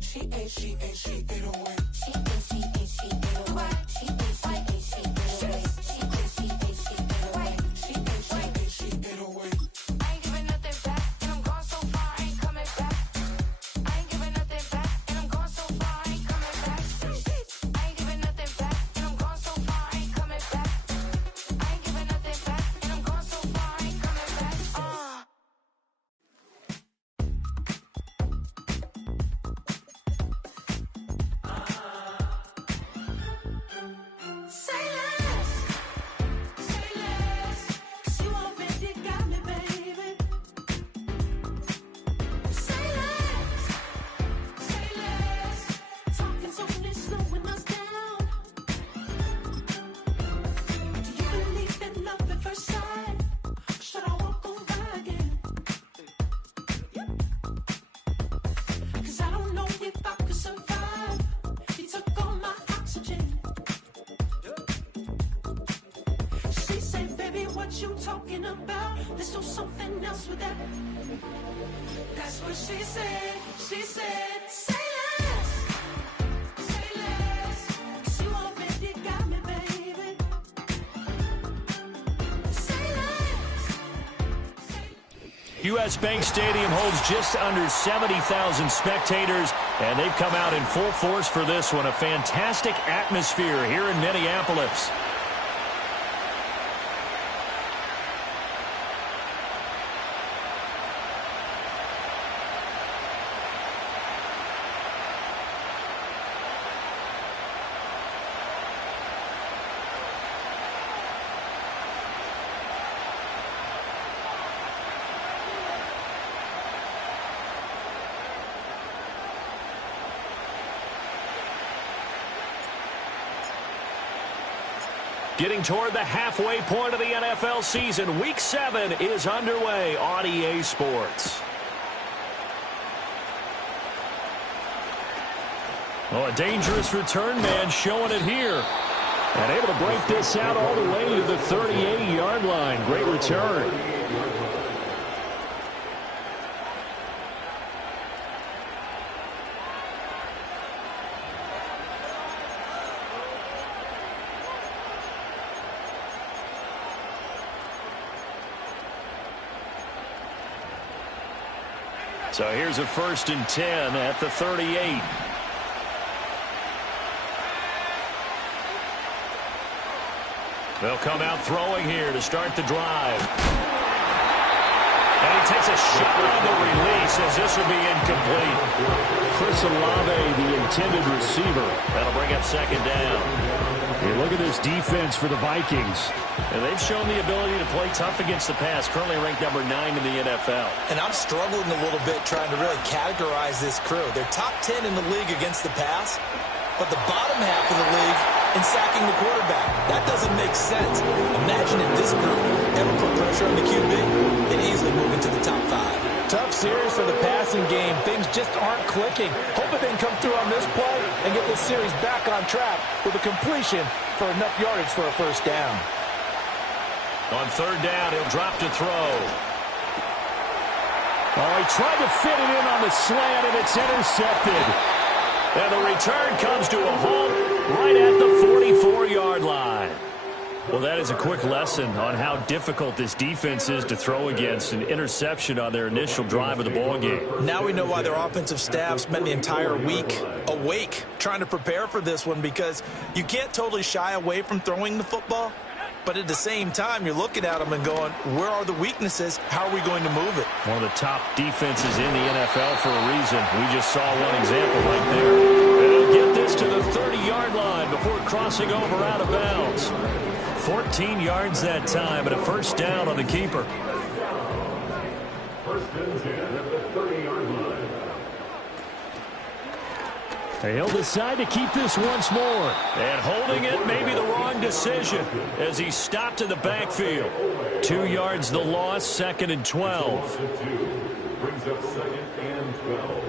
She ate away. She ate away. She ate away. I ain't giving nothing back, and I'm gone so far, I ain't coming back. I ain't giving nothing back, and I'm gone so far, I ain't coming back. I ain't giving nothing back, and I'm gone so far, I ain't coming back. I ain't giving nothing back, and I'm gone so far, I ain't coming back. Say less, 'cause you already got me, baby. Say less, talking's only slowing us down. Do you believe in love at first sight? Should I walk on by again? 'Cause I don't know if I could survive. You took all my oxygen. She said, baby, what you talking about? Let's do something else with that. That's what she said. She said, say less, 'cause you already got me, baby. Say less. U.S. Bank Stadium holds just under 70,000 spectators, and they've come out in full force for this one. A fantastic atmosphere here in Minneapolis. Getting toward the halfway point of the NFL season, Week 7 is underway on EA Sports. Oh, a dangerous return man showing it here. And able to break this out all the way to the 38-yard line. Great return. So here's a 1st and 10 at the 38. They'll come out throwing here to start the drive. And he takes a shot on the release as this will be incomplete. Chris Olave, the intended receiver. That'll bring up 2nd down. Hey, look at this defense for the Vikings. And they've shown the ability to play tough against the pass, currently ranked number 9 in the NFL. And I'm struggling a little bit trying to really categorize this crew. They're top 10 in the league against the pass, but the bottom half of the league in sacking the quarterback. That doesn't make sense. Imagine if this group ever put pressure on the QB, they'd easily move into the top 5. Tough series for the passing game. Things just aren't clicking. Hope they can come through on this play and get this series back on track with a completion for enough yardage for a 1st down. On 3rd down, he'll drop to throw. Oh, he tried to fit it in on the slant, and it's intercepted. And the return comes to a halt right at the 44-yard line. Well, that is a quick lesson on how difficult this defense is to throw against. An interception on their initial drive of the ballgame. Now we know why their offensive staff spent the entire week awake trying to prepare for this one, because you can't totally shy away from throwing the football. But at the same time, you're looking at them and going, where are the weaknesses? How are we going to move it? One of the top defenses in the NFL for a reason. We just saw one example right there. And they'll get this to the 30-yard line before crossing over out of bounds. 14 yards that time, and a 1st down on the keeper. 1st and 10 at the 30-yard line. He'll decide to keep this once more. And holding it may be the wrong decision as he stopped in the backfield. 2 yards the loss, 2nd and 12. Brings up 2nd and 12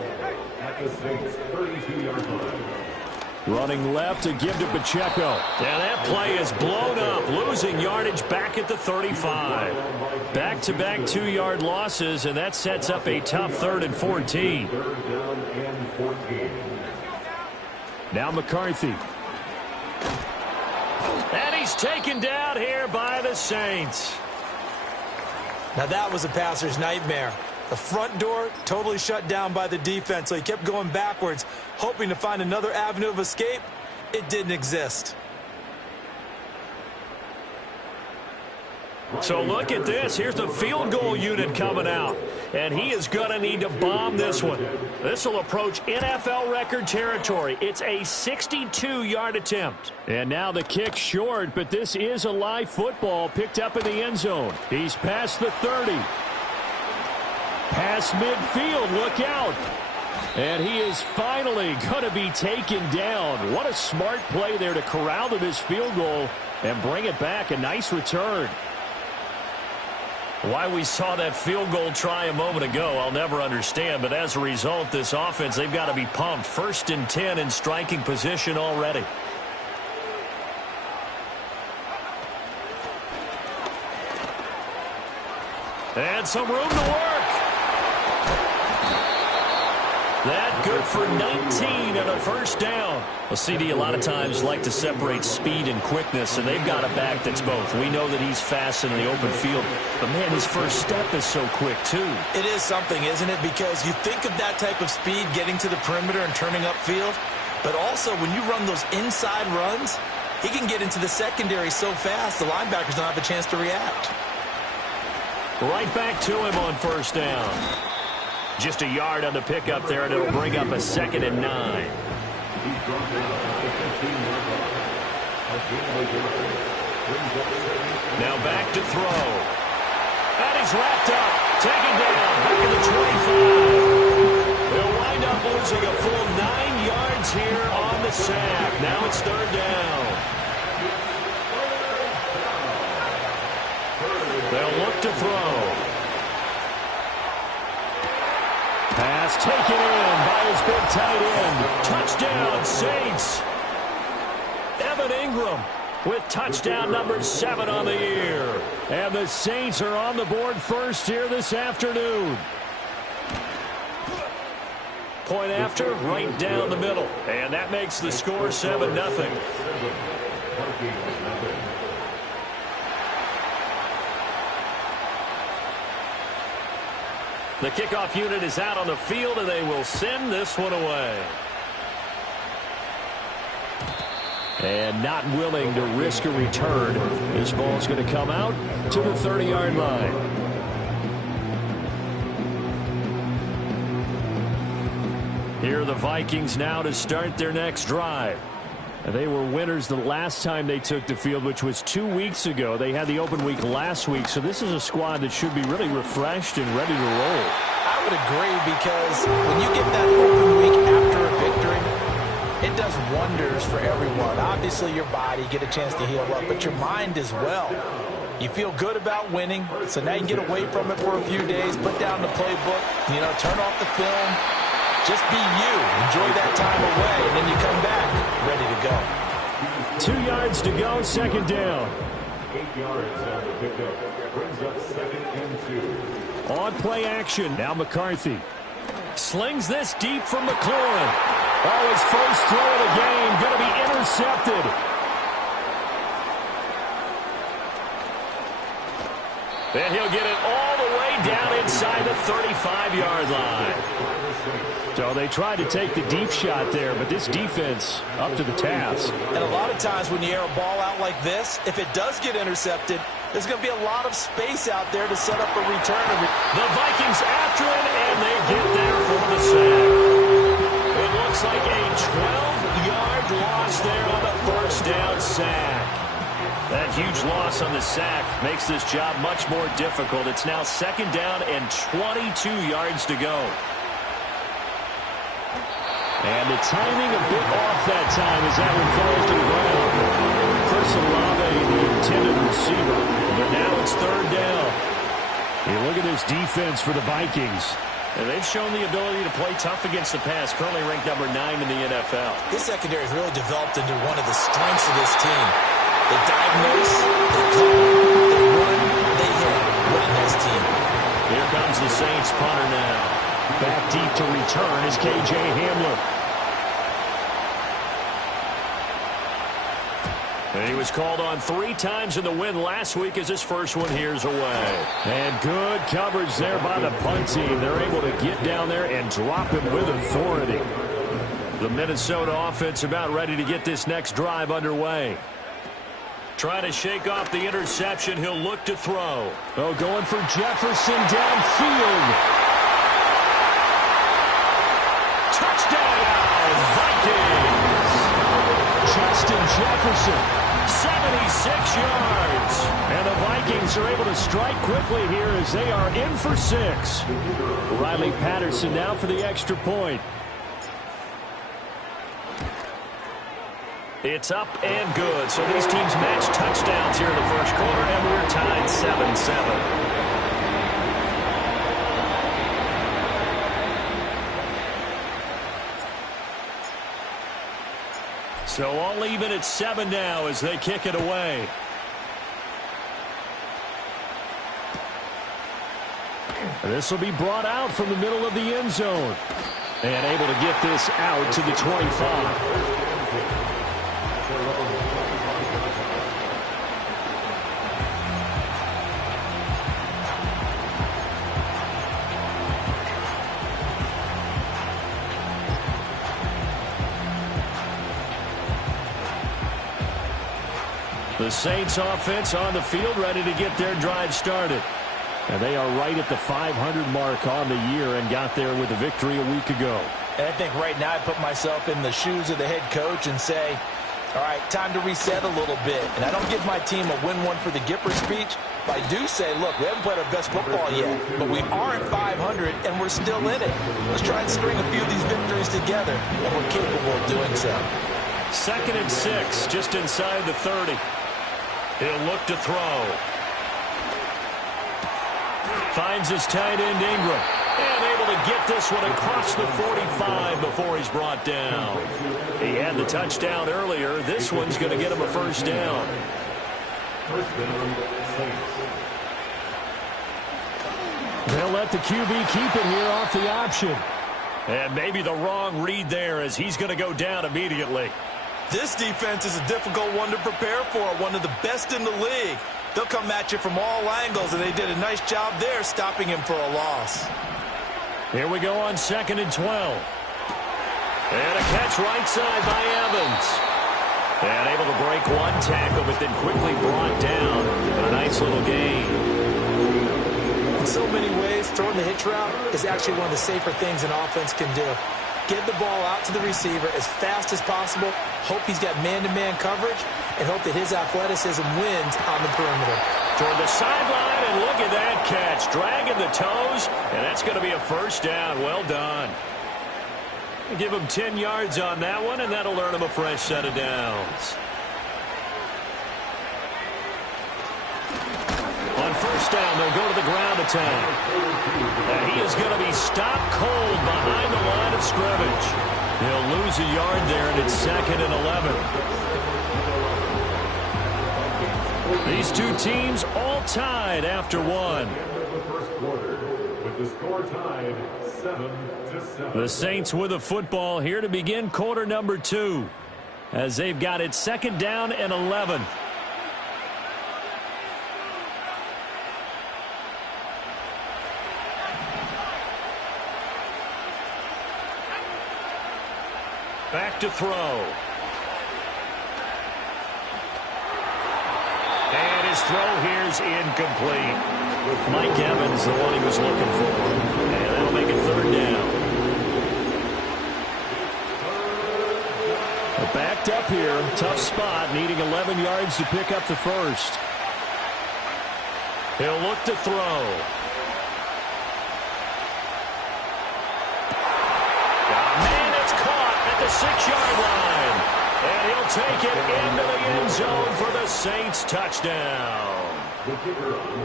at the Saints' 32-yard line. Running left to give to Pacheco. And that play is blown up, losing yardage back at the 35. Back-to-back 2-yard losses, and that sets up a tough 3rd and 14. 3rd down and 14. Now McCarthy. And he's taken down here by the Saints. Now that was a passer's nightmare. The front door totally shut down by the defense, so he kept going backwards, hoping to find another avenue of escape. It didn't exist. So look at this. Here's the field goal unit coming out. And he is going to need to bomb this one. This will approach NFL record territory. It's a 62-yard attempt. And now the kick short, but this is a live football picked up in the end zone. He's past the 30. Past midfield, look out. And he is finally going to be taken down. What a smart play there to corral to this field goal and bring it back. A nice return. Why we saw that field goal try a moment ago, I'll never understand. But as a result, this offense, they've got to be pumped. 1st and 10 in striking position already. And some room to work. That good for 19 and a first down. Well, CD a lot of times like to separate speed and quickness, and they've got a back that's both. We know that he's fast in the open field, but, man, his first step is so quick, too. It is something, isn't it? Because you think of that type of speed getting to the perimeter and turning upfield, but also when you run those inside runs, he can get into the secondary so fast the linebackers don't have a chance to react. Right back to him on first down. Just a yard on the pickup there, and it'll bring up a 2nd and 9. Now back to throw. And he's wrapped up. Taken down. Back to the 25. They'll wind up losing a full 9 yards here on the sack. Now it's 3rd down. They'll look to throw. Pass taken in by his big tight end. Touchdown, Saints. Evan Ingram with touchdown number 7 on the year. And the Saints are on the board first here this afternoon. Point after, right down the middle. And that makes the score 7-0. The kickoff unit is out on the field, and they will send this one away. And not willing to risk a return. This ball is going to come out to the 30-yard line. Here are the Vikings now to start their next drive. They were winners the last time they took the field, which was 2 weeks ago. They had the open week last week, so this is a squad that should be really refreshed and ready to roll. I would agree, because when you get that open week after a victory, it does wonders for everyone. Obviously, your body, get a chance to heal up, but your mind as well. You feel good about winning, so now you can get away from it for a few days, put down the playbook, turn off the film. Just be you. Enjoy that time away, and then you come back ready to go. 2 yards to go, 2nd down. 8 yards on the pickup. Brings up 2nd and 2. On play action, now McCarthy. Slings this deep from McLaurin. Oh, his first throw of the game going to be intercepted. And he'll get it all the way down inside the 35-yard line. So they tried to take the deep shot there, but this defense up to the task. And a lot of times when you air a ball out like this, if it does get intercepted, there's going to be a lot of space out there to set up a return. The Vikings after it, and they get there for the sack. It looks like a 12-yard loss there on the first down sack. That huge loss on the sack makes this job much more difficult. It's now 2nd down and 22 yards to go. And the timing a bit off that time as that one falls to the ground. First Olave, the intended receiver. But now it's 3rd down. You look at this defense for the Vikings. And they've shown the ability to play tough against the pass, currently ranked number 9 in the NFL. This secondary has really developed into one of the strengths of this team. They diagnose, they cover, they run, they hit. What a nice team. Here comes the Saints punter now. Back deep to return is K.J. Hamler. And he was called on 3 times in the win last week as his first one here's away. And good coverage there by the punt team. They're able to get down there and drop him with authority. The Minnesota offense about ready to get this next drive underway. Trying to shake off the interception. He'll look to throw. Oh, going for Jefferson downfield. Touchdown, Vikings! Justin Jefferson. 76 yards. And the Vikings are able to strike quickly here as they are in for 6. Riley Patterson now for the extra point. It's up and good. So these teams match touchdowns here in the first quarter, and we're tied 7-7. So all even at 7 now as they kick it away. This will be brought out from the middle of the end zone. And able to get this out to the 25. The Saints offense on the field ready to get their drive started. And they are right at the 500 mark on the year and got there with a victory a week ago. And I think right now I put myself in the shoes of the head coach and say, all right, time to reset a little bit. And I don't give my team a win one for the Gipper speech, but I do say, look, we haven't played our best football yet, but we are at 500 and we're still in it. Let's try and string a few of these victories together, and we're capable of doing so. 2nd and 6, just inside the 30. He'll look to throw. Finds his tight end Ingram. And able to get this one across the 45 before he's brought down. He had the touchdown earlier. This one's going to get him a first down. First down, Saints. They'll let the QB keep it here off the option. And maybe the wrong read there as he's going to go down immediately. This defense is a difficult one to prepare for, one of the best in the league. They'll come at you from all angles, and they did a nice job there stopping him for a loss. Here we go on 2nd and 12. And a catch right side by Evans. And able to break one tackle, but then quickly brought down. And a nice little gain. In so many ways, throwing the hitch route is actually one of the safer things an offense can do. Get the ball out to the receiver as fast as possible, hope he's got man-to-man coverage, and hope that his athleticism wins on the perimeter. Toward the sideline, and look at that catch. Dragging the toes, and that's going to be a first down. Well done. Give him 10 yards on that one, and that'll earn him a fresh set of downs. On first down, they'll go to the ground attack. And he is going to be stopped cold behind the line of scrimmage. He'll lose a yard there, and it's 2nd and 11. These two teams all tied after one. The first quarter, with the score tied 7-7. The Saints with the football here to begin quarter number 2. As they've got it 2nd down and 11. Back to throw. And his throw here's incomplete. Mike Evans, the one he was looking for. And that'll make it 3rd down. Backed up here. Tough spot. Needing 11 yards to pick up the first. He'll look to throw. The 6-yard line. And he'll take it into the end zone for the Saints touchdown.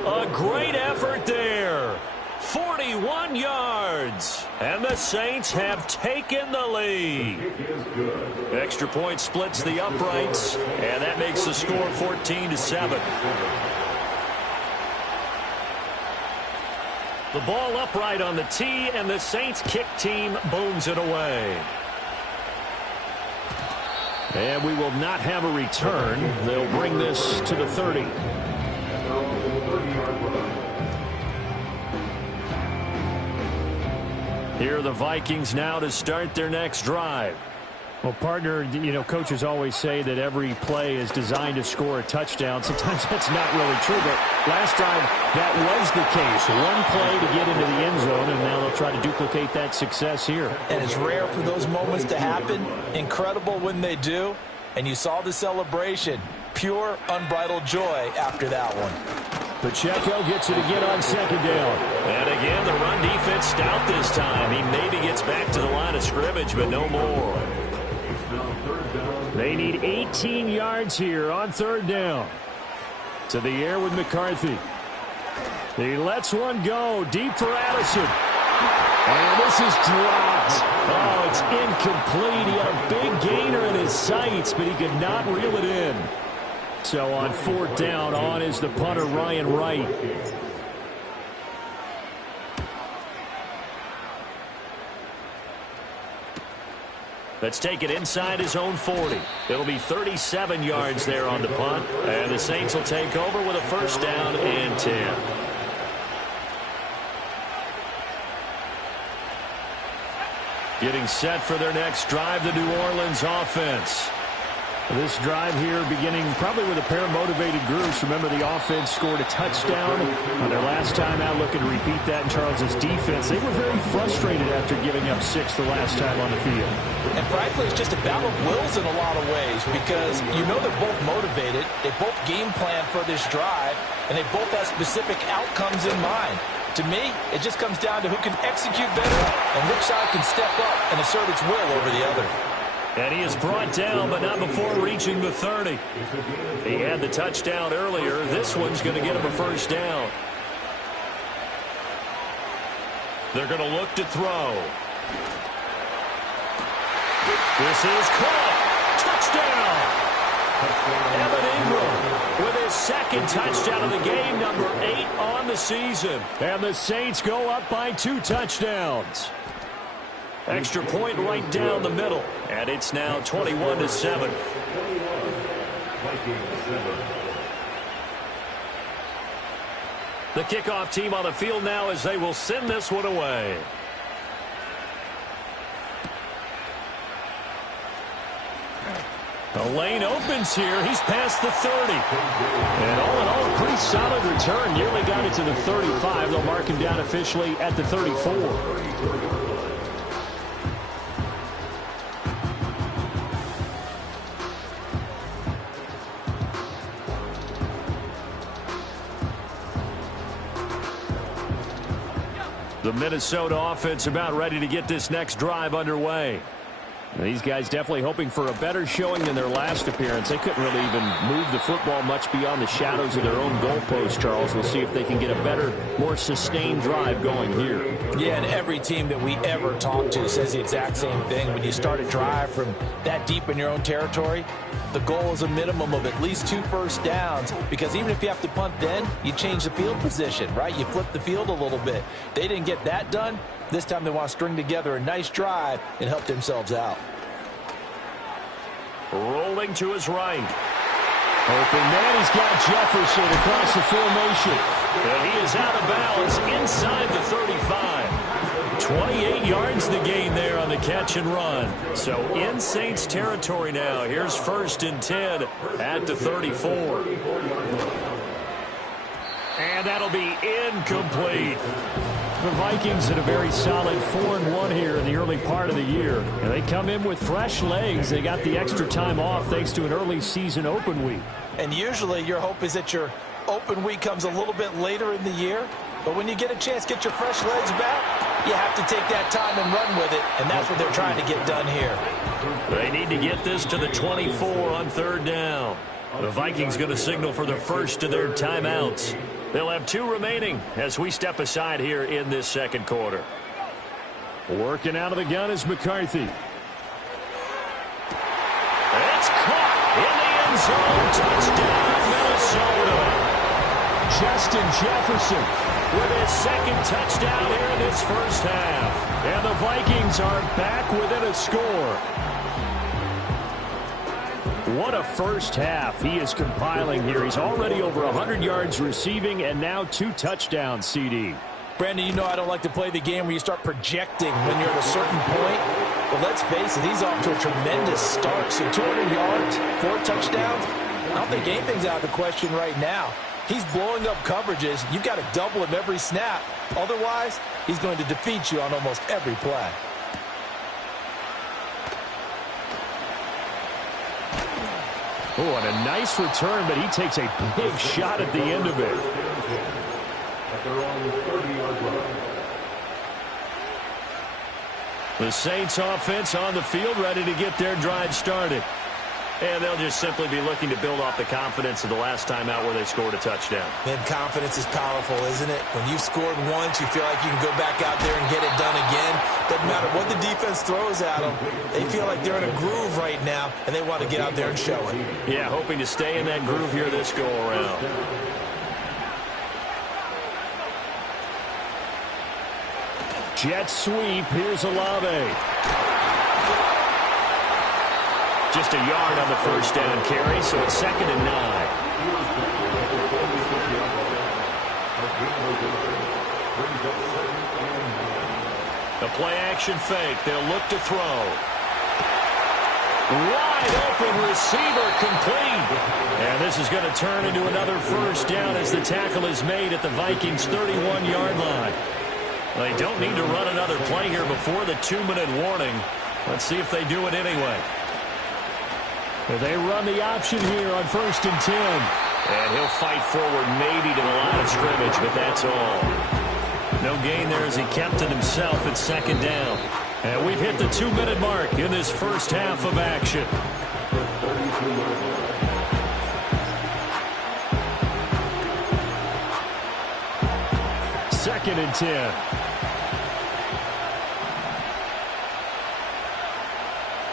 A great effort there. 41 yards. And the Saints have taken the lead. Extra point splits the uprights. And that makes the score 14-7. The ball upright on the tee, and the Saints kick team booms it away. And we will not have a return. They'll bring this to the 30. Here are the Vikings now to start their next drive. Well, partner, you know, coaches always say that every play is designed to score a touchdown. Sometimes that's not really true, but last time that was the case. One play to get into the end zone, and now they'll try to duplicate that success here. And it's rare for those moments to happen. Incredible when they do. And you saw the celebration. Pure, unbridled joy after that one. Pacheco gets it again on second down. And again, the run defense stout this time. He maybe gets back to the line of scrimmage, but no more. They need 18 yards here on third down. To the air with McCarthy. He lets one go deep for Addison. And this is dropped. Oh, it's incomplete. He had a big gainer in his sights, but he could not reel it in. So on fourth down, on is the punter, Ryan Wright. Let's take it inside his own 40. It'll be 37 yards there on the punt. And the Saints will take over with a first down and 10. Getting set for their next drive, the New Orleans offense. This drive here beginning probably with a pair of motivated groups. Remember, the offense scored a touchdown on their last time out, looking to repeat that in Charles' defense. They were very frustrated after giving up 6 the last time on the field. And frankly, it's just a battle of wills in a lot of ways because you know they're both motivated. They both game plan for this drive, and they both have specific outcomes in mind. To me, it just comes down to who can execute better and which side can step up and assert its will over the other. And he is brought down, but not before reaching the 30. He had the touchdown earlier. This one's going to get him a first down. They're going to look to throw. This is caught. Touchdown. Evan Ingram with his second touchdown of the game, number 8 on the season. And the Saints go up by 2 touchdowns. Extra point right down the middle. And it's now 21-7. The kickoff team on the field now as they will send this one away. The lane opens here. He's past the 30. And all in all, a pretty solid return. Nearly got it to the 35. They'll mark him down officially at the 34. The Minnesota offense about ready to get this next drive underway. These guys definitely hoping for a better showing than their last appearance. They couldn't really even move the football much beyond the shadows of their own goalpost, Charles. We'll see if they can get a better, more sustained drive going here. Yeah, and every team that we ever talk to says the exact same thing. When you start a drive from that deep in your own territory, the goal is a minimum of at least 2 first downs, because even if you have to punt then, you change the field position, right? You flip the field a little bit. They didn't get that done. This time they want to string together a nice drive and help themselves out. Rolling to his right. Open man, he's got Jefferson across the formation. And he is out of bounds inside the 35. 28 yards the gain there on the catch and run. So in Saints territory now. Here's first and 10 at the 34. And that'll be incomplete. The Vikings in a very solid 4-1 here in the early part of the year. And they come in with fresh legs. They got the extra time off thanks to an early season open week. And usually your hope is that your open week comes a little bit later in the year. But when you get a chance to get your fresh legs back, you have to take that time and run with it. And that's what they're trying to get done here. They need to get this to the 24 on third down. The Vikings going to signal for the first of their timeouts. They'll have 2 remaining as we step aside here in this second quarter. Working out of the gun is McCarthy. It's caught in the end zone. Touchdown, Minnesota. Justin Jefferson with his second touchdown here in this first half. And the Vikings are back within a score. What a first half he is compiling here. He's already over 100 yards receiving and now 2 touchdowns, CD. Brandon, you know I don't like to play the game where you start projecting when you're at a certain point. But let's face it, he's off to a tremendous start. So 200 yards, 4 touchdowns. I don't think anything's out of the question right now. He's blowing up coverages. You've got to double him every snap. Otherwise, he's going to defeat you on almost every play. Oh, and a nice return, but he takes a big shot at the end of it. At their own 30-yard line. The Saints offense on the field, ready to get their drive started. And they'll just simply be looking to build off the confidence of the last time out where they scored a touchdown. Man, confidence is powerful, isn't it? When you've scored once, you feel like you can go back out there and get it done again. Doesn't matter what the defense throws at them. They feel like they're in a groove right now, and they want to get out there and show it. Yeah, hoping to stay in that groove here this go-around. Jet sweep. Here's Olave. Just a yard on the first down carry, so it's 2nd and 9. The play-action fake. They'll look to throw. Wide open receiver complete. And this is going to turn into another first down as the tackle is made at the Vikings' 31-yard line. They don't need to run another play here before the 2-minute warning. Let's see if they do it anyway. They run the option here on 1st and 10. And he'll fight forward maybe to the line of scrimmage, but that's all. No gain there as he kept it himself at 2nd down. And we've hit the 2-minute mark in this first half of action. Second and 10.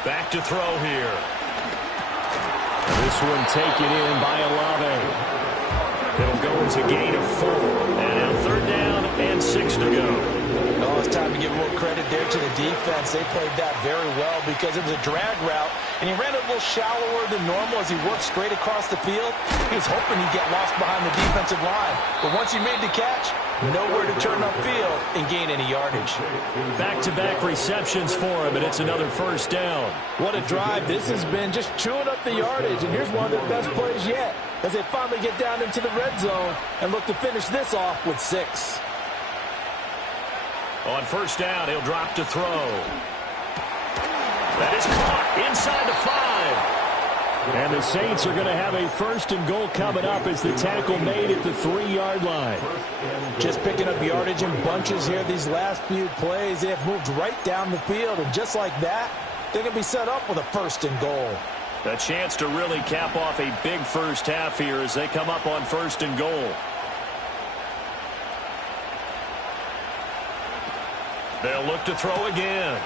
Back to throw here. This one taken in by Olave. It'll go as a gain of 4. And now 3rd down and 6 to go. Oh, it's time to give a little credit there to the defense. They played that very well because it was a drag route, and he ran a little shallower than normal as he worked straight across the field. He was hoping he'd get lost behind the defensive line. But once he made the catch, nowhere to turn upfield and gain any yardage. Back-to-back receptions for him, and it's another first down. What a drive this has been, just chewing up the yardage. And here's one of their best plays yet as they finally get down into the red zone and look to finish this off with 6. On first down, he'll drop to throw. That is caught inside the 5. And the Saints are going to have a 1st and goal coming up as the tackle made at the 3-yard line. Just picking up yardage in bunches here these last few plays. They have moved right down the field, and just like that, they're going to be set up with a 1st and goal. A chance to really cap off a big first half here as they come up on 1st and goal. They'll look to throw again.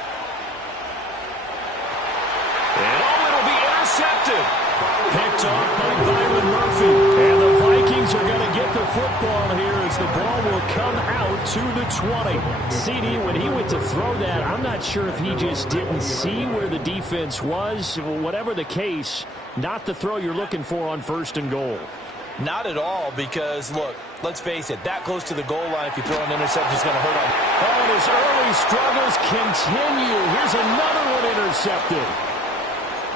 And it'll be intercepted. Picked off by Byron Murphy. And the Vikings are going to get the football here as the ball will come out to the 20. CD, when he went to throw that, I'm not sure if he just didn't see where the defense was. Whatever the case, not the throw you're looking for on 1st and goal. Not at all, because, look, let's face it, that close to the goal line, if you throw an interception, is going to hurt him. Oh, and his early struggles continue. Here's another one intercepted.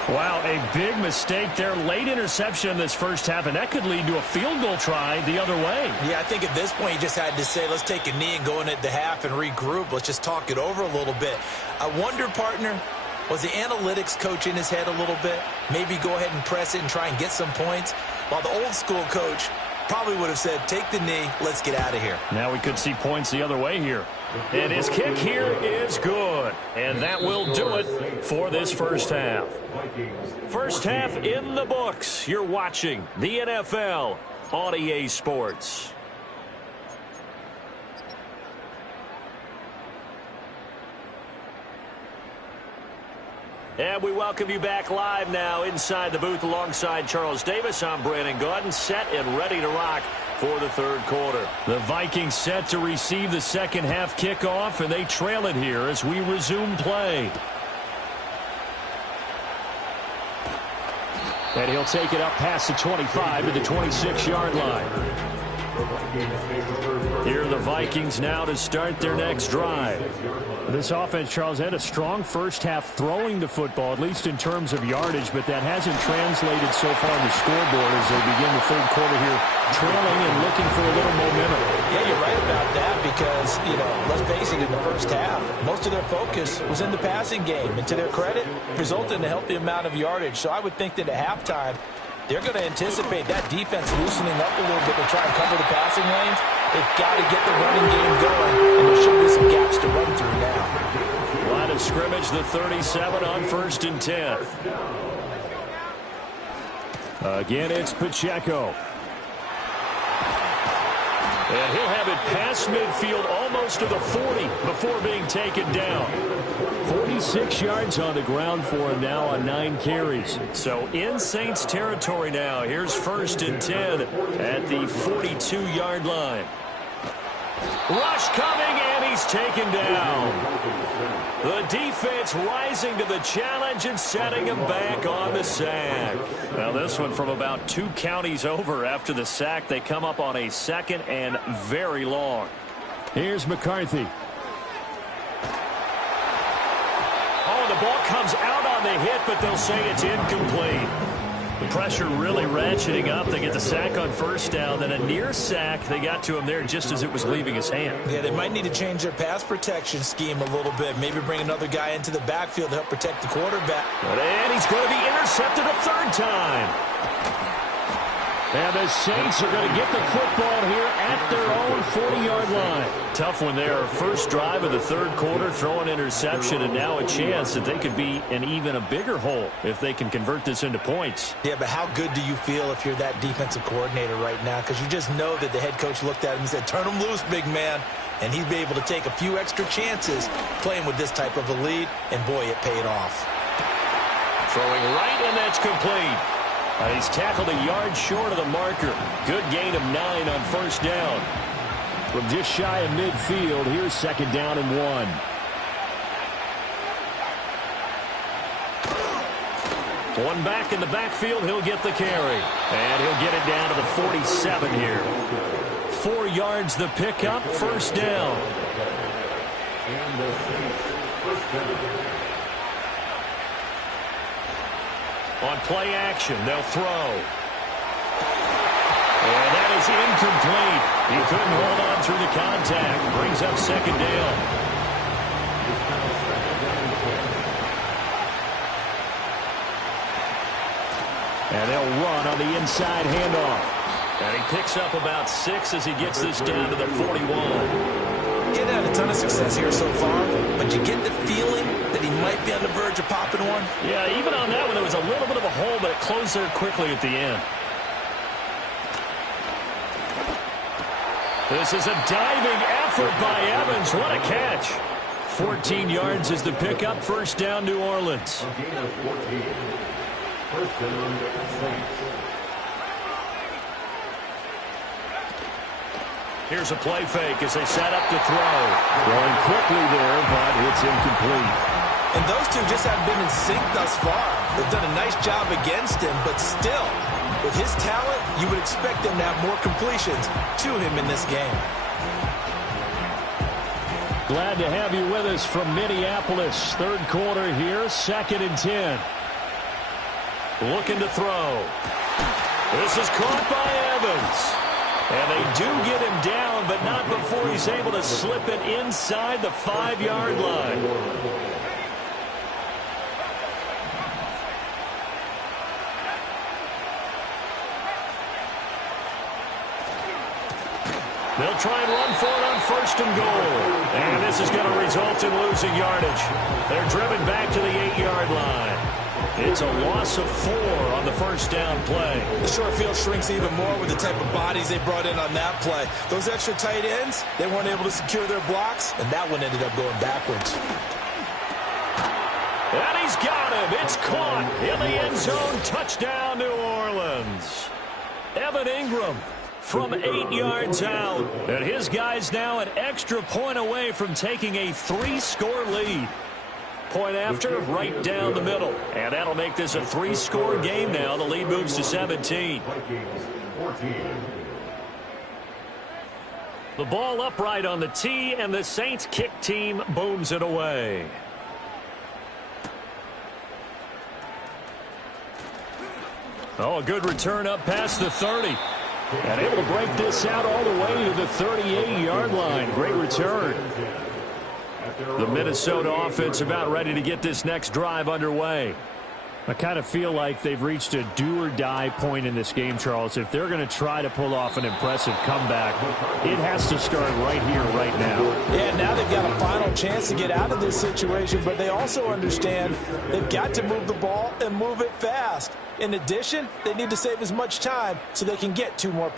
Wow, a big mistake there. Late interception in this first half, and that could lead to a field goal try the other way. Yeah, I think at this point you just had to say, let's take a knee and go in at the half and regroup. Let's just talk it over a little bit. I wonder, partner, was the analytics coach in his head a little bit? Maybe go ahead and press it and try and get some points? While the old school coach probably would have said, take the knee, let's get out of here. Now we could see points the other way here. And his kick here is good. And that will do it for this first half. First half in the books. You're watching the NFL on EA Sports. And we welcome you back live now inside the booth alongside Charles Davis. I'm Brandon Gaudin, set and ready to rock for the third quarter. The Vikings set to receive the second half kickoff, and they trail it here as we resume play. And he'll take it up past the 25 to the 26-yard line. Here are the Vikings now to start their next drive. This offense, Charles, had a strong first half throwing the football, at least in terms of yardage, but that hasn't translated so far on the scoreboard as they begin the third quarter here, trailing and looking for a little momentum. Yeah, you're right about that because, let's face it, in the first half, most of their focus was in the passing game. And to their credit, resulted in a healthy amount of yardage. So I would think that at halftime, they're going to anticipate that defense loosening up a little bit to try and cover the passing lanes. They've got to get the running game going, and there should be some gaps to run through now. Line of scrimmage, the 37 on 1st and 10. Again, it's Pacheco. And he'll have it past midfield almost to the 40 before being taken down. 46 yards on the ground for him now on 9 carries. So in Saints territory now. Here's 1st and 10 at the 42-yard line. Rush coming, and he's taken down. The defense rising to the challenge and setting him back on the sack. Now this one from about 2 counties over after the sack. They come up on a 2nd and very long. Here's McCarthy. Oh, the ball comes out on the hit, but they'll say it's incomplete. The pressure really ratcheting up. They get the sack on 1st down, then a near sack. They got to him there just as it was leaving his hand. Yeah, they might need to change their pass protection scheme a little bit. Maybe bring another guy into the backfield to help protect the quarterback. And he's going to be intercepted a 3rd time. And the Saints are going to get the football here at their own 40-yard line. Tough one there. First drive of the 3rd quarter, throw an interception, and now a chance that they could be in even a bigger hole if they can convert this into points. Yeah, but how good do you feel if you're that defensive coordinator right now? Because you just know that the head coach looked at him and said, turn him loose, big man. And he'd be able to take a few extra chances playing with this type of a lead, and boy, it paid off. Throwing right, and that's complete. He's tackled a yard short of the marker. Good gain of 9 on 1st down. From just shy of midfield, here's 2nd down and 1. One back in the backfield, he'll get the carry. And he'll get it down to the 47 here. 4 yards the pickup, 1st down. And the Saints, 1st down. On play action, they'll throw. And that is incomplete. He couldn't hold on through the contact. Brings up 2nd down. And they'll run on the inside handoff. And he picks up about 6 as he gets this down to the 41. He hadn't had a ton of success here so far, but you get the feeling that he might be on the verge of popping one. Yeah, even on that one, there was a little bit of a hole, but it closed there quickly at the end. This is a diving effort by Evans. What a catch. 14 yards is the pickup. 1st down, New Orleans. A gain of 14. 1st down, Saints. Here's a play fake as they set up to throw. Throwing quickly there, but it's incomplete. And those two just haven't been in sync thus far. They've done a nice job against him, but still, with his talent, you would expect them to have more completions to him in this game. Glad to have you with us from Minneapolis. 3rd quarter here, 2nd and 10. Looking to throw. This is caught by Evans. And they do get him down, but not before he's able to slip it inside the 5-yard line. They'll try and run for it on 1st and goal. And this is going to result in losing yardage. They're driven back to the 8-yard line. It's a loss of 4 on the 1st down play. The short field shrinks even more with the type of bodies they brought in on that play. Those extra tight ends, they weren't able to secure their blocks, and that one ended up going backwards. And he's got him. It's caught in the end zone. Touchdown, New Orleans. Evan Ingram from 8 yards out. And his guys now an extra point away from taking a 3-score lead. Point after, right down the middle. And that'll make this a 3-score game now. The lead moves to 17. Vikings 14. The ball upright on the tee, and the Saints kick team booms it away. Oh, a good return up past the 30. And able to break this out all the way to the 38-yard line. Great return. The Minnesota offense about ready to get this next drive underway. I kind of feel like they've reached a do-or-die point in this game, Charles. If they're going to try to pull off an impressive comeback, it has to start right here, right now. Yeah, now they've got a final chance to get out of this situation, but they also understand they've got to move the ball and move it fast. In addition, they need to save as much time so they can get 2 more